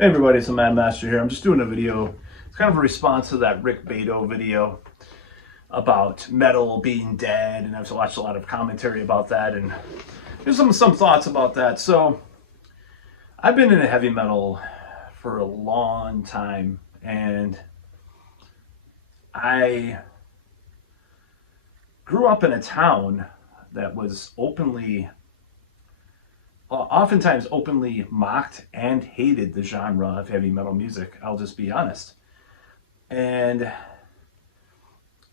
Hey everybody, it's the Mad Master here. I'm just doing a video. It's kind of a response to that Beato video about metal being dead, and I've watched a lot of commentary about that, and there's some thoughts about that. So I've been into heavy metal for a long time, and I grew up in a town that was oftentimes openly mocked and hated the genre of heavy metal music. I'll just be honest. And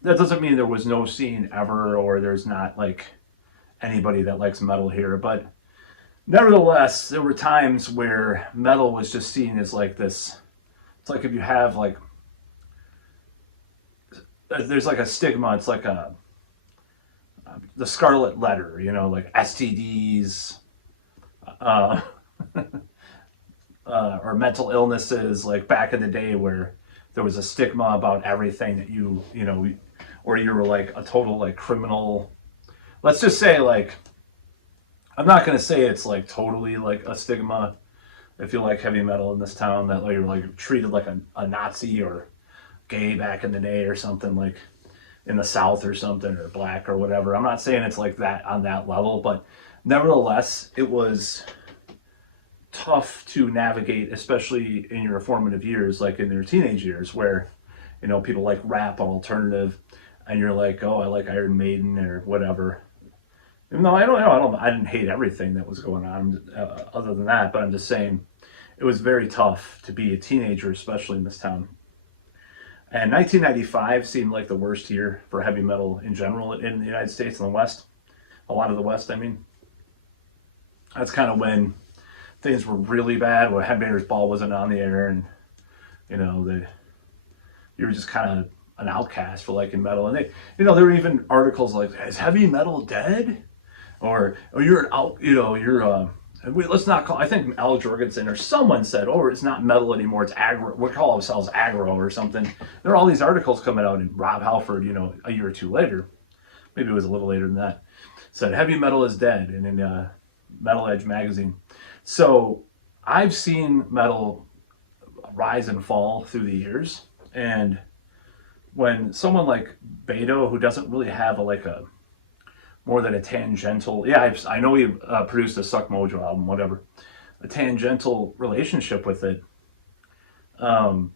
that doesn't mean there was no scene ever, or there's not like anybody that likes metal here, but nevertheless, there were times where metal was just seen as like this. It's like if you have like, there's like a stigma. It's like the scarlet letter, like STDs, uh, or mental illnesses, like back in the day where there was a stigma about everything that or you were like a total like criminal. Let's just say like, I'm not going to say it's like totally like a stigma if you like heavy metal in this town, that like you're like treated like a Nazi or gay back in the day or something, like in the South or something, or black or whatever. I'm not saying it's like that on that level, but nevertheless, it was tough to navigate, especially in your formative years, like in your teenage years, where people like rap or alternative, and you're like, oh, I like Iron Maiden or whatever. Even though I didn't hate everything that was going on, other than that, but I'm just saying it was very tough to be a teenager, especially in this town. And 1995 seemed like the worst year for heavy metal in general in the United States and the West. A lot of the West, I mean. That's kind of when things were really bad, when Headbangers Ball wasn't on the air, and you were just kind of an outcast for liking metal. And there were even articles like, "Is heavy metal dead?" Or "You're an out, let's not call." I think Al Jorgensen or someone said, "Oh, it's not metal anymore; it's aggro. We call ourselves aggro or something." There are all these articles coming out, and Rob Halford, a year or two later, maybe it was a little later than that, said heavy metal is dead, and in Metal Edge magazine. So I've seen metal rise and fall through the years, and when someone like Beato, who doesn't really have a more than a tangential, I know he produced a Suck Mojo album, whatever, a tangential relationship with it, come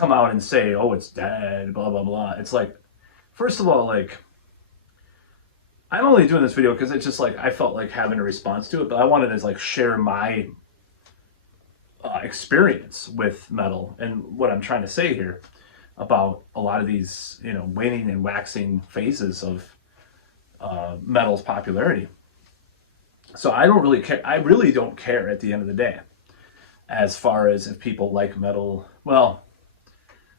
out and say, oh, it's dead, blah blah blah. It's like, first of all, like, I'm only doing this video because it's just like I felt like having a response to it, but I wanted to like share my experience with metal and what I'm trying to say here about a lot of these, waning and waxing phases of metal's popularity. So I don't really care. I really don't care at the end of the day, as far as if people like metal. Well,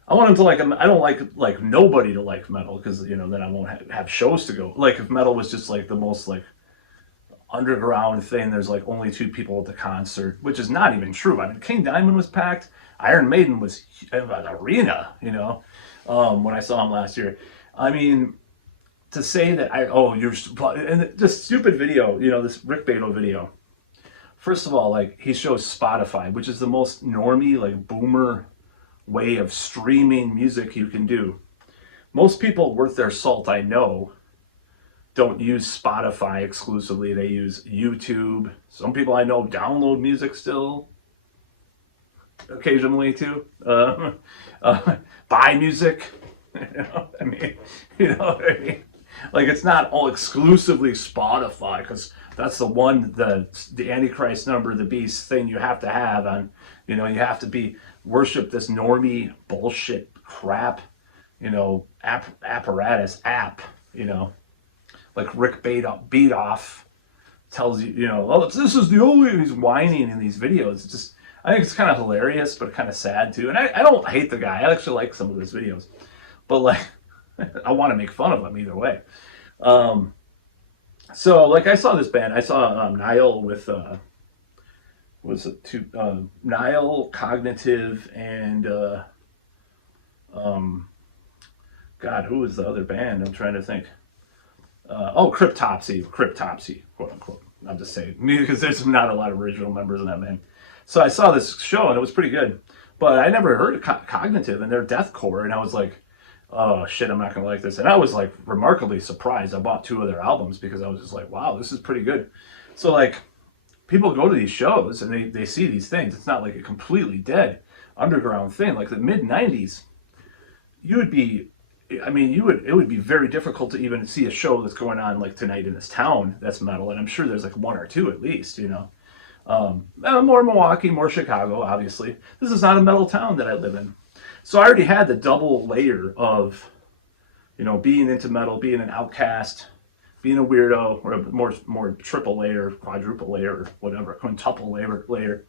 I want them to like them. I don't like nobody to like metal, because then I won't have shows to go. Like if metal was just like the most like underground thing, there's like only 2 people at the concert, which is not even true. I mean, King Diamond was packed. Iron Maiden was an arena, when I saw him last year. I mean, to say that and this stupid video, this Rick Beato video. First of all, like, he shows Spotify, which is the most normie, like boomer way of streaming music you can do. Most people worth their salt, I know, don't use Spotify exclusively. They use YouTube. Some people I know download music still, occasionally too. Buy music. I mean, what I mean? Like, it's not all exclusively Spotify, because that's the Antichrist number, the beast thing you have to have on, you have to worship this normie bullshit crap, apparatus app, like Rick Beatoff tells you, oh, this is the only, he's whining in these videos. It's just, I think it's kind of hilarious, but kind of sad too. And I don't hate the guy. I actually like some of his videos, but like, I want to make fun of him either way. So like, I saw this band. I saw Nile with Nile, Cognitive, and God, who was the other band? I'm trying to think. Cryptopsy, quote unquote. I'm just saying, because there's not a lot of original members in that band. So I saw this show and it was pretty good, but I never heard of Cognitive and their deathcore, and I was like, oh shit, I'm not gonna like this. And I was like remarkably surprised. I bought 2 of their albums because I was just like, wow, this is pretty good. So like, people go to these shows and they see these things. It's not like a completely dead underground thing. Like the mid '90s, you would be, I mean, it would be very difficult to even see a show that's going on like tonight in this town that's metal, and I'm sure there's like 1 or 2 at least, you know. More Milwaukee, more Chicago, obviously. This is not a metal town that I live in. So I already had the double layer of, you know, being into metal, being an outcast, being a weirdo, or a more triple layer, quadruple layer, or whatever, quintuple layer.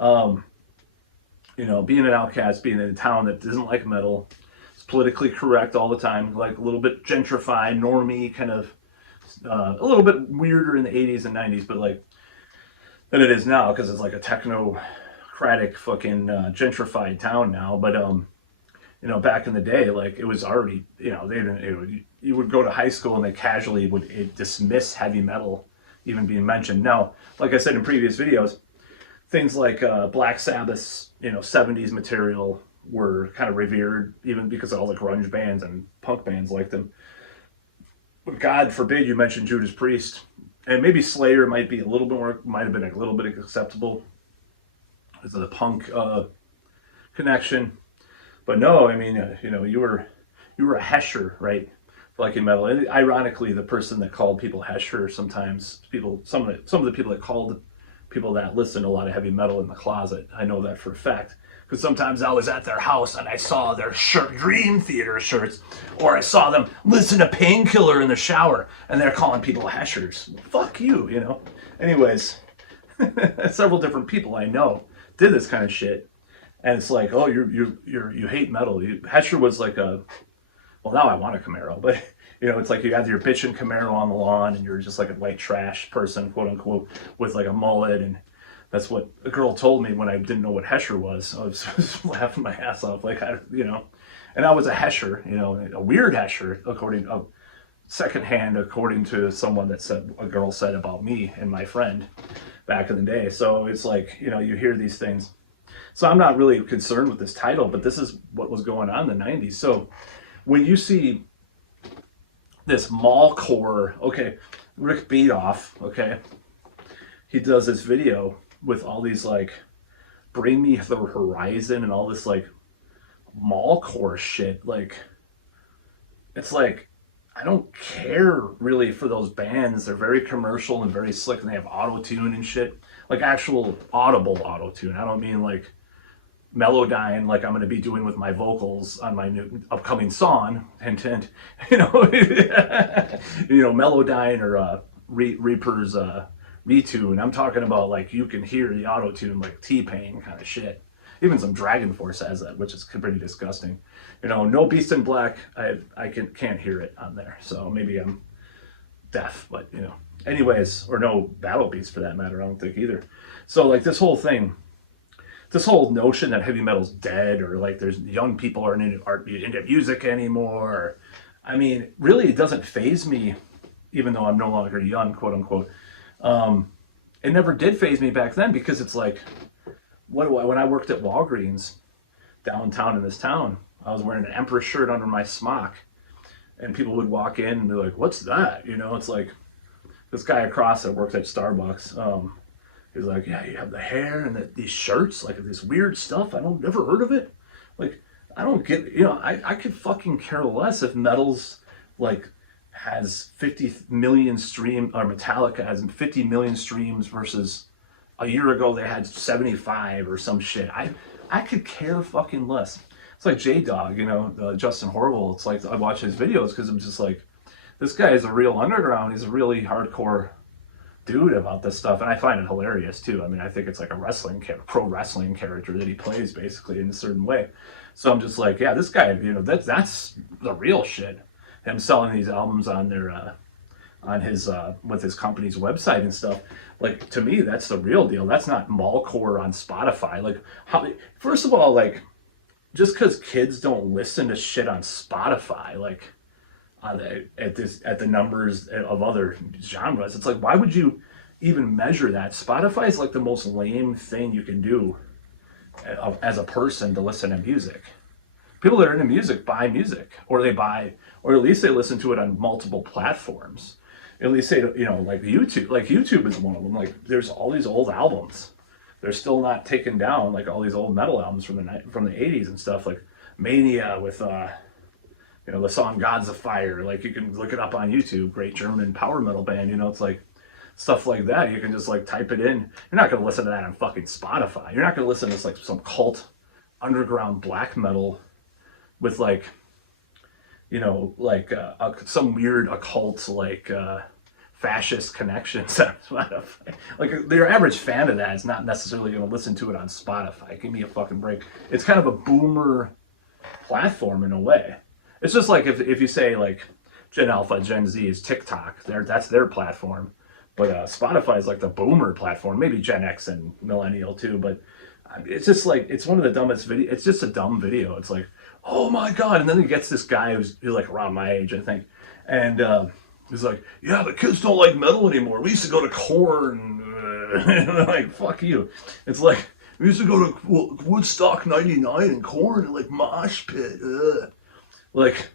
You know, being an outcast, being in a town that doesn't like metal, it's politically correct all the time, like a little bit gentrified, normie, kind of a little bit weirder in the 80s and 90s, but like than it is now, because it's like a technocratic fucking gentrified town now. But you know, back in the day, like it was already, you know, you would go to high school and they casually would dismiss heavy metal even being mentioned. Now, like I said in previous videos, things like Black Sabbath's, you know, 70s material were kind of revered, even because all the grunge bands and punk bands liked them. But God forbid you mention Judas Priest. And maybe Slayer might be a little bit more, might have been a little bit acceptable as a punk connection. But no, I mean, you know, you were a Hesher, right? Like in metal. And ironically, the person that called people Hesher, sometimes some of the people that called people that listen to a lot of heavy metal in the closet. I know that for a fact. Because sometimes I was at their house and I saw their Dream Theater shirts, or I saw them listen to Painkiller in the shower, and they're calling people Heshers. Fuck you, you know. Anyways, several different people I know did this kind of shit, and it's like, oh, you hate metal. Hesher was like a, well, now I want a Camaro, but you know, it's like you have your bitchin' Camaro on the lawn, and you're just like a white trash person, quote unquote, with like a mullet. And that's what a girl told me when I didn't know what Hesher was. I was laughing my ass off, like, you know. And I was a Hesher, you know, a weird Hesher, secondhand, according to someone that said, a girl said about me and my friend back in the day. So it's like, you know, you hear these things. So I'm not really concerned with this title, but this is what was going on in the 90s. So when you see this mallcore, okay, Rick Beato, okay, he does this video with all these like Bring Me the Horizon and all this like mallcore shit. Like, it's like, I don't care really for those bands. They're very commercial and very slick, and they have auto-tune and shit, like actual audible auto-tune. I don't mean like Melodyne, like I'm going to be doing with my vocals on my new upcoming song, hint hint, you know. You know, Melodyne or Reaper's retune. I'm talking about like you can hear the auto tune, like T-Pain kind of shit. Even some Dragon Force has that, which is pretty disgusting. You know, no Beast in Black, I can't hear it on there, so maybe I'm deaf, but you know. Anyways, or no Battle Beast for that matter, I don't think either. So like this whole thing, this whole notion that heavy metal's dead, or like there's young people aren't into music anymore. I mean, really, it doesn't faze me, even though I'm no longer young, quote unquote. It never did faze me back then, because it's like, when I worked at Walgreens downtown in this town, I was wearing an Emperor shirt under my smock, and people would walk in and be like, "What's that?" You know, it's like this guy across that worked at Starbucks. He's like, "Yeah, you have the hair and these shirts, like this weird stuff. I don't never heard of it. Like, I don't get, you know, I could fucking care less if metal's like has 50 million streams, or Metallica has 50 million streams versus a year ago they had 75 or some shit. I could care fucking less. It's like J-Dog, you know, Justin Horwell. It's like I watch his videos because I'm just like, this guy is a real underground. He's a really hardcore dude about this stuff, and I find it hilarious too. I mean, I think it's like a pro wrestling character that he plays basically in a certain way. So I'm just like, yeah, this guy, you know, that's the real shit. Him selling these albums on their on his with his company's website and stuff. Like, to me, that's the real deal. That's not mallcore on Spotify. Like, first of all, like, just because kids don't listen to shit on Spotify, like at the numbers of other genres, it's like, why would you even measure that. Spotify is like the most lame thing you can do as a person to listen to music. People that are into music buy music, or they buy, or at least they listen to it on multiple platforms. At least they, like YouTube. Like YouTube is one of them. Like there's all these old albums. They're still not taken down. Like all these old metal albums from the '80s and stuff. Like Mania with the song "Gods of Fire." Like you can look it up on YouTube. Great German power metal band. It's like stuff like that. You can just like type it in. You're not gonna listen to that on fucking Spotify. You're not gonna listen to like some cult underground black metal with like, some weird occult like fascist connections on Spotify. Like your average fan of that is not necessarily going to listen to it on Spotify. Give me a fucking break. It's kind of a boomer platform in a way. It's just like if you say like Gen Alpha, Gen Z is TikTok, that's their platform. But Spotify is like the boomer platform. Maybe Gen X and millennial too. But it's just like, it's one of the dumbest video. It's just a dumb video. It's like, oh my God. And then he gets this guy who's like around my age, I think. And he's like, yeah, the kids don't like metal anymore. We used to go to Korn. Like, fuck you. It's like, we used to go to Woodstock 99 and Korn and like mosh pit. Like,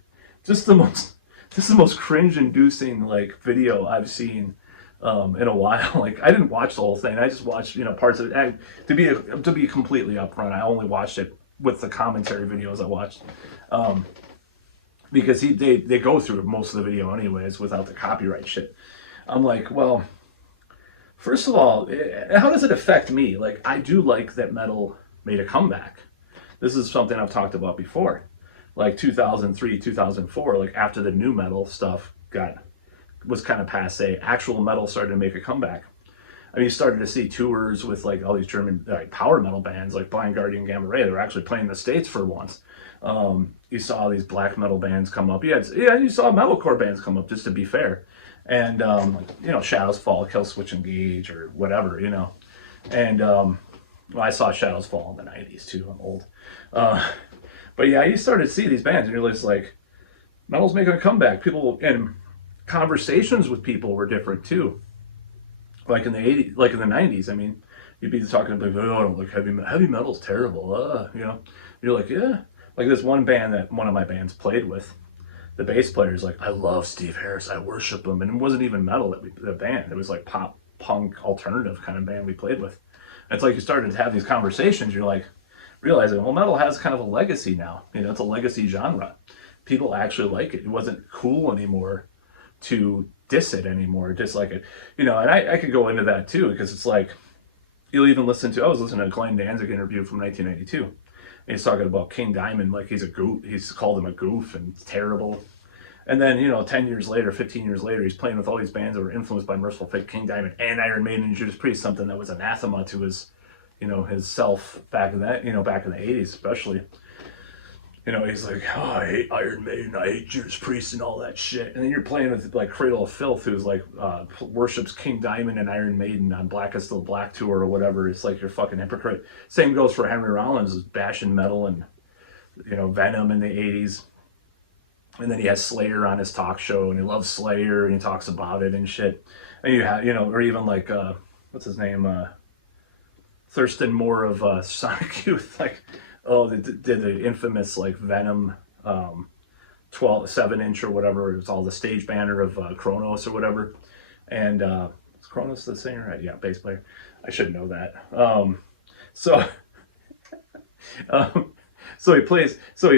just the most cringe-inducing like video I've seen in a while. Like, I didn't watch the whole thing. I just watched parts of it. And to be completely upfront, I only watched it with the commentary videos I watched, because they go through most of the video anyways without the copyright shit. I'm like, well, first of all, how does it affect me? Like, I do like that metal made a comeback. This is something I've talked about before. Like 2003, 2004, like after the new metal stuff was kind of passe, actual metal started to make a comeback. I mean, you started to see tours with like all these German power metal bands like Blind Guardian, Gamma Ray. They were actually playing in the States for once. You saw these black metal bands come up. You saw metalcore bands come up, just to be fair. And Shadows Fall, Killswitch Engage, or whatever, And I saw Shadows Fall in the '90s too. I'm old. But yeah, you started to see these bands, and you're just like, metal's making a comeback. People, and conversations with people were different too. Like in the '80s, like in the '90s, I mean, you'd be talking about, oh, I don't like heavy metal's terrible. You're like, yeah. Like this one band that one of my bands played with, the bass player's like, I love Steve Harris, I worship him, and it wasn't even metal the band. It was like pop punk alternative kind of band we played with. And it's like you started to have these conversations. You're like realizing, well, metal has kind of a legacy now. It's a legacy genre. People actually like it. It wasn't cool anymore to diss it anymore, dislike it. And I could go into that too, because it's like, you'll even I was listening to a Glenn Danzig interview from 1992. And he's talking about King Diamond like he's a goof. He's called him a goof and it's terrible. And then, 10 years later, 15 years later, he's playing with all these bands that were influenced by Merciful Fate, King Diamond, and Iron Maiden and Judas Priest, something that was anathema to his self back in that, back in the 80s especially. He's like, oh, I hate Iron Maiden, I hate Judas Priest and all that shit. And then you're playing with like Cradle of Filth, who's like worships King Diamond and Iron Maiden on Blackest of the Black tour or whatever. It's like you're a fucking hypocrite. Same goes for Henry Rollins, is bashing metal and Venom in the 80s. And then he has Slayer on his talk show, and he loves Slayer, and he talks about it and shit. And you have, or even like, what's his name? Thurston Moore of Sonic Youth, like, they did the infamous like Venom 7-inch or whatever. It was all the stage banner of Kronos or whatever. And is Kronos the singer? Right? Yeah, bass player. I should know that. So he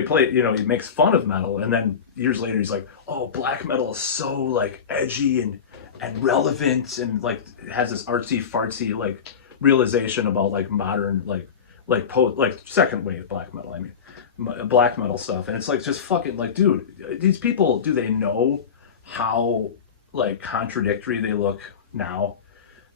played, he makes fun of metal, and then years later he's like, oh, black metal is so like edgy and relevant, and like has this artsy fartsy like realization about like modern like second wave black metal. I mean, black metal stuff, and it's like just fucking like, dude, these people, do they know how like contradictory they look now?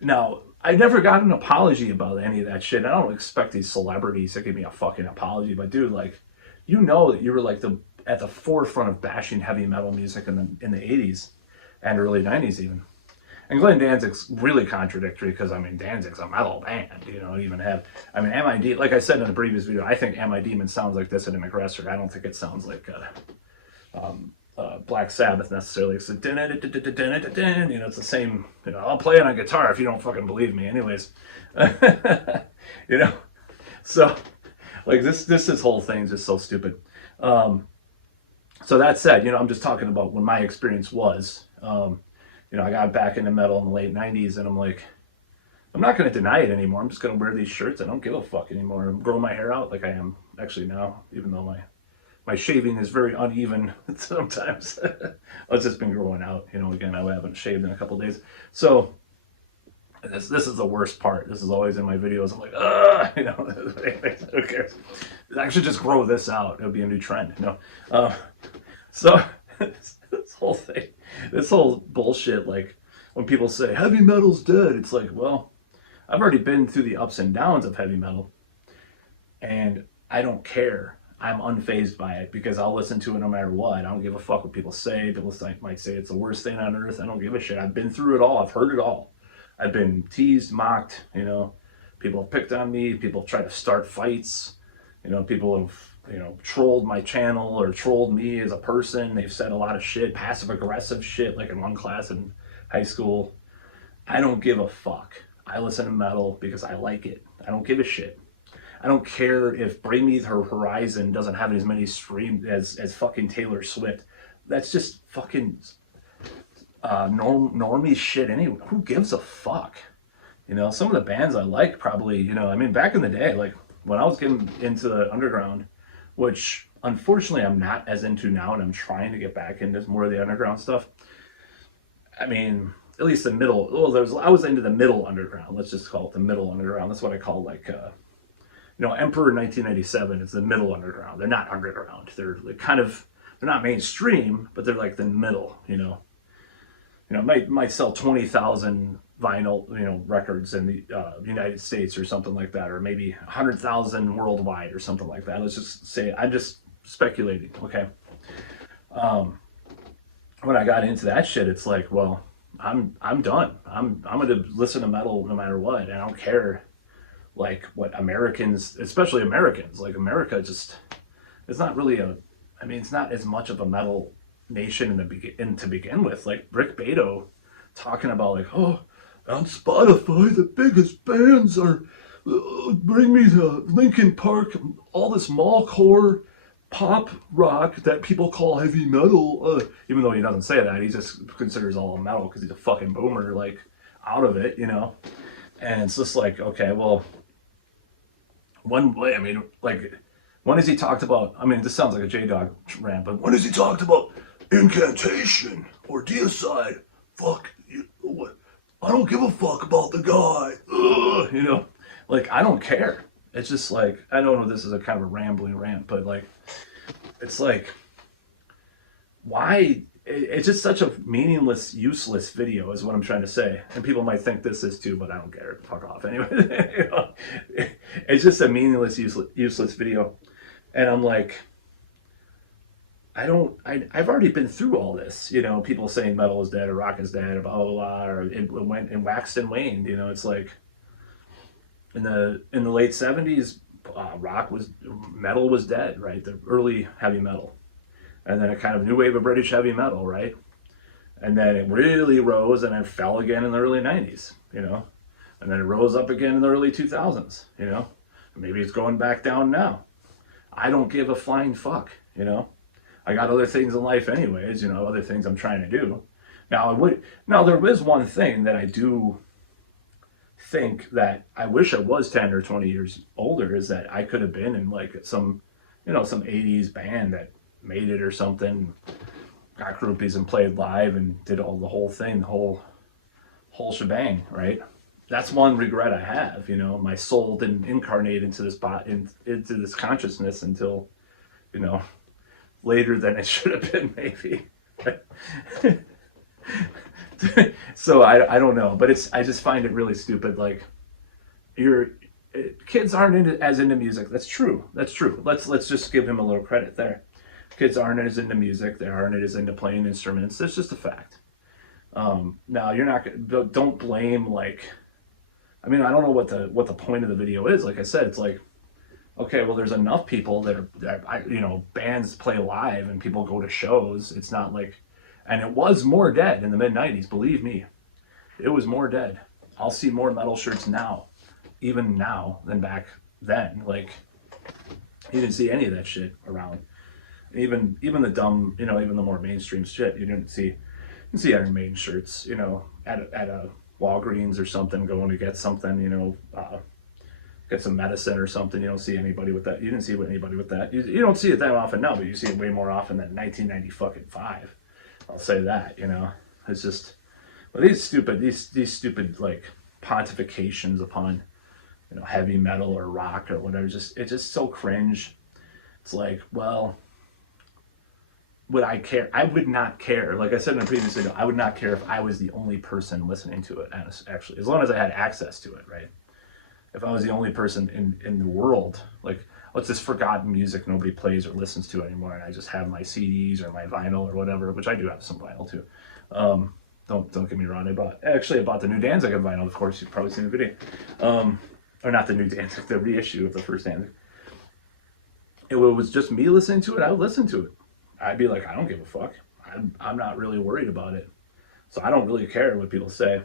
Now, I never got an apology about any of that shit. I don't expect these celebrities to give me a fucking apology, but dude, like, that you were like at the forefront of bashing heavy metal music in the 80s and early 90s even. And Glenn Danzig's really contradictory, because I mean, Danzig's a metal band, even have, I mean, M.I.D., like I said in the previous video, I think M.I. Demon sounds like Dissident Aggressor. I don't think it sounds like Black Sabbath necessarily. It's like, you know, it's the same. You know, I'll play it on guitar if you don't fucking believe me. Anyways, you know, so like this whole thing is just so stupid. So that said, you know, I'm just talking about when my experience was. You know, I got back into metal in the late '90s, and I'm like, I'm not going to deny it anymore. I'm just going to wear these shirts. I don't give a fuck anymore. I'm growing my hair out like I am actually now, even though my shaving is very uneven sometimes. It's just been growing out. You know, again, I haven't shaved in a couple of days. So this is the worst part. This is always in my videos. I'm like, you know, who cares? I should just grow this out. It'll be a new trend. You know, so this whole thing, this whole bullshit, like when people say heavy metal's dead, it's like, well, I've already been through the ups and downs of heavy metal, and I don't care. I'm unfazed by it because I'll listen to it no matter what. I don't give a fuck what people say. People might say it's the worst thing on earth. I don't give a shit. I've been through it all. I've heard it all. I've been teased, mocked, you know. People have picked on me. People try to start fights. You know, people have, you know, trolled my channel or trolled me as a person. They've said a lot of shit, passive aggressive shit, like in one class in high school. I don't give a fuck. I listen to metal because I like it. I don't give a shit. I don't care if Bring Me Her Horizon doesn't have as many streams as fucking Taylor Swift. That's just fucking normie shit anyway. Who gives a fuck? You know, some of the bands I like probably, you know, I mean, back in the day, like when I was getting into the underground, which unfortunately I'm not as into now, and I'm trying to get back into more of the underground stuff. I mean, at least the middle. Well, I was into the middle underground. Let's just call it the middle underground. That's what I call like, you know, Emperor 1997 is the middle underground. They're not underground. They're like kind of, they're not mainstream, but they're like the middle. You know, might sell 20,000 vinyl, you know, records in the United States or something like that, or maybe 100,000 worldwide or something like that. Let's just say I'm just speculating. Okay. When I got into that shit, it's like, well, I'm done. I'm gonna listen to metal no matter what. I don't care like what Americans, especially Americans, like America just, it's not really I mean, it's not as much of a metal nation to begin with. Like Rick Beato talking about like, oh, on Spotify, the biggest bands are Bring Me to Linkin Park, all this mallcore pop rock that people call heavy metal, even though he doesn't say that, he just considers all metal because he's a fucking boomer, like out of it, you know. And it's just like, okay, well, one way, I mean, like, when has he talked about, I mean, this sounds like a J-Dog rant, but when has he talked about incantation or deicide? Fuck, what? I don't give a fuck about the guy. Ugh, you know, like, I don't care. It's just like, I don't know if this is a kind of a rambling rant, but like, it's like, why? It's just such a meaningless, useless video is what I'm trying to say. And people might think this is too, but I don't care. Fuck off. Anyway, you know, it's just a meaningless, useless video. And I'm like, I've already been through all this. You know, people saying metal is dead or rock is dead or blah, blah, blah, or it went and waxed and waned. You know, it's like in the late 70s, metal was dead, right? The early heavy metal. And then a kind of new wave of British heavy metal, right? And then it really rose and it fell again in the early 90s, you know? And then it rose up again in the early 2000s, you know? And maybe it's going back down now. I don't give a flying fuck, you know? I got other things in life anyways, you know, other things I'm trying to do. Now, there is one thing that I do think that I wish I was 10 or 20 years older, is that I could have been in like some, you know, some 80s band that made it or something, got groupies and played live and did all the whole thing, the whole shebang, right? That's one regret I have, you know. My soul didn't incarnate into this into this consciousness until, you know, later than it should have been, maybe. So I don't know, but I just find it really stupid. Like, kids aren't as into music. That's true. Let's just give him a little credit there. Kids aren't as into music. They aren't as into playing instruments. That's just a fact. Now you're not. Don't blame, like. I mean, I don't know what the point of the video is. Like I said, it's like, Okay, well, there's enough people that bands play live and people go to shows. It's not like, and it was more dead in the mid 90s, believe me. It was more dead. I'll see more metal shirts now, even now, than back then. Like, you didn't see any of that shit around. Even the dumb, even the more mainstream shit, you didn't see Iron Maiden shirts, at a Walgreens or something, going to get something, get some medicine or something. You don't see anybody with that. You didn't see anybody with that. You don't see it that often now, but you see it way more often than 1995. I'll say that. It's just, but these stupid like pontifications upon heavy metal or rock or whatever. It's just so cringe. It's like, well, would I care? I would not care. Like I said in a previous video, I would not care if I was the only person listening to it. Actually, as long as I had access to it, right? If I was the only person in the world, like, what's this forgotten music nobody plays or listens to anymore, and I just have my CDs or my vinyl or whatever, which I do have some vinyl too. Don't get me wrong. I bought the new Danzig vinyl. Of course, you've probably seen the video, or not the new Danzig, the reissue of the first Danzig. If it was just me listening to it, I would listen to it. I'd be like, I don't give a fuck. I'm not really worried about it, so I don't really care what people say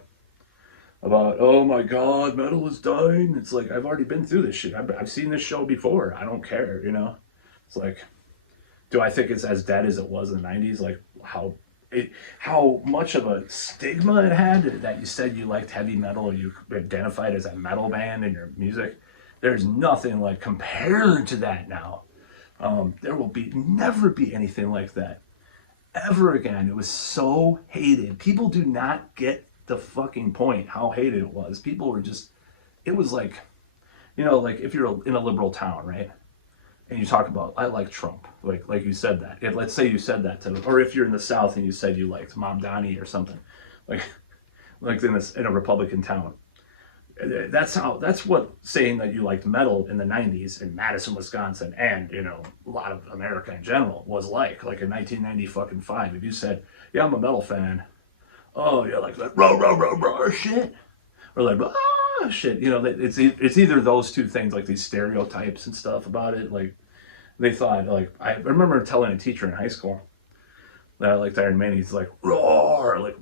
about, oh my god, metal is dying. It's like, I've already been through this shit. I've seen this show before. I don't care, It's like, do I think it's as dead as it was in the 90s? Like, how much of a stigma it had that you said you liked heavy metal or you identified as a metal band in your music. There's nothing like compared to that now. There will never be anything like that ever again. It was so hated. People do not get the fucking point how hated it was. People were just, it was like, like if you're in a liberal town, right? And you talk about, I like Trump, like you said that. Let's say you said that to, or if you're in the South and you said you liked Mom Donnie or something, like in a Republican town. That's what saying that you liked metal in the 90s in Madison, Wisconsin, and a lot of America in general was like in 1995. If you said, yeah, I'm a metal fan, oh, yeah, like that rah shit, or like shit. It's either those two things, like these stereotypes and stuff about it. Like they thought, like I remember telling a teacher in high school that I liked Iron Maiden. He's like, roar, like,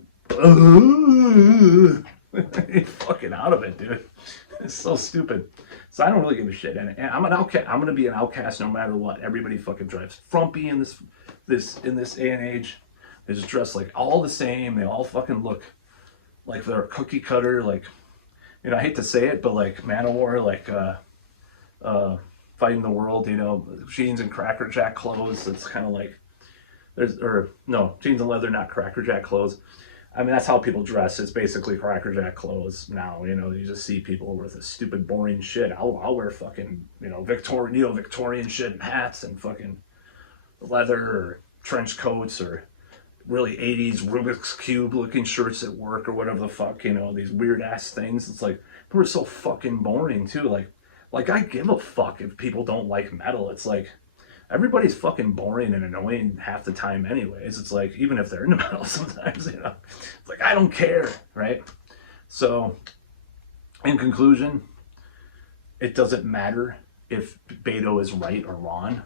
he's fucking out of it, dude. It's so stupid. So I don't really give a shit. And I'm an outcast. I'm gonna be an outcast no matter what. Everybody fucking drives frumpy in this day and age. They just dress like all the same. They all fucking look like they're cookie cutter. Like, I hate to say it, but like Manowar, like Fighting the World, jeans and Cracker Jack clothes. It's kind of like jeans and leather, not Cracker Jack clothes. I mean, that's how people dress. It's basically Cracker Jack clothes now. You just see people with this stupid, boring shit. I'll wear fucking, Victorian shit and hats and fucking leather or trench coats or really 80s Rubik's Cube looking shirts at work or whatever the fuck, these weird ass things. It's like, we're so fucking boring too. Like I give a fuck if people don't like metal. It's like, everybody's fucking boring and annoying half the time anyways. It's like, even if they're into metal sometimes, it's like, I don't care, right? So, in conclusion, it doesn't matter if Beato is right or wrong,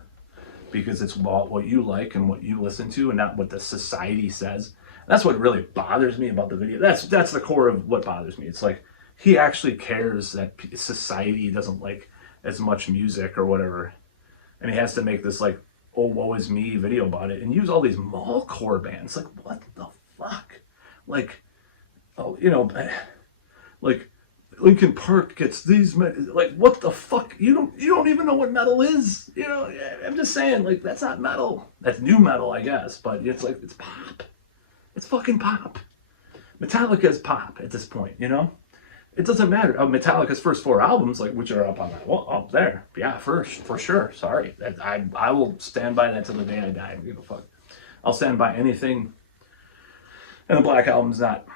because it's what you like and what you listen to and not what the society says. That's what really bothers me about the video. That's the core of what bothers me. It's like, he actually cares that society doesn't like as much music or whatever. And he has to make this like, oh, woe is me video about it and use all these mallcore bands. Like, what the fuck? Like, oh, like Linkin Park gets these, like, what the fuck? You don't even know what metal is. I'm just saying, like, that's not metal. That's new metal, I guess. But it's like, it's pop. It's fucking pop. Metallica's pop at this point, It doesn't matter. Metallica's first 4 albums, like, which are up on that, up there, yeah, for sure. Sorry, I will stand by that till the day I die. I don't give a fuck. I'll stand by anything. And the Black Album's not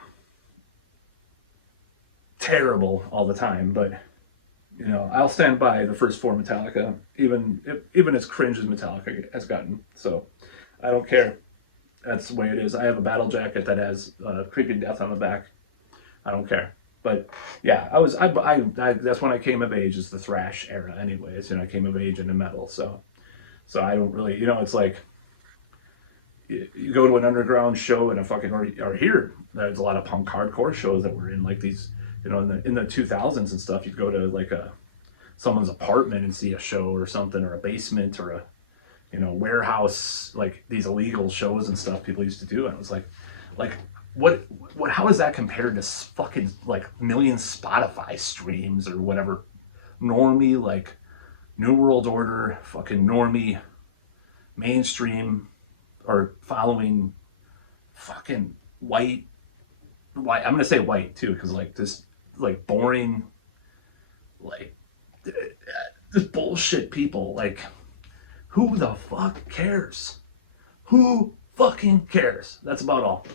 terrible all the time, but I'll stand by the first 4 Metallica, even as cringe as Metallica has gotten. So I don't care. That's the way it is. I have a battle jacket that has Creeping Death on the back. I don't care. But yeah, I that's when I came of age, is the thrash era anyways. I came of age into metal. So I don't really, it's like you go to an underground show and a fucking, or here, there's a lot of punk hardcore shows that were in like these, in the 2000s and stuff. You'd go to like someone's apartment and see a show or something, or a basement, or a warehouse, like these illegal shows and stuff people used to do. And it was like what how is that compared to fucking like million Spotify streams or whatever normie, like New World Order, fucking normie mainstream, or following fucking white, I'm gonna say white too, because like this, like boring, like this bullshit people, like who the fuck cares? Who fucking cares? That's about all.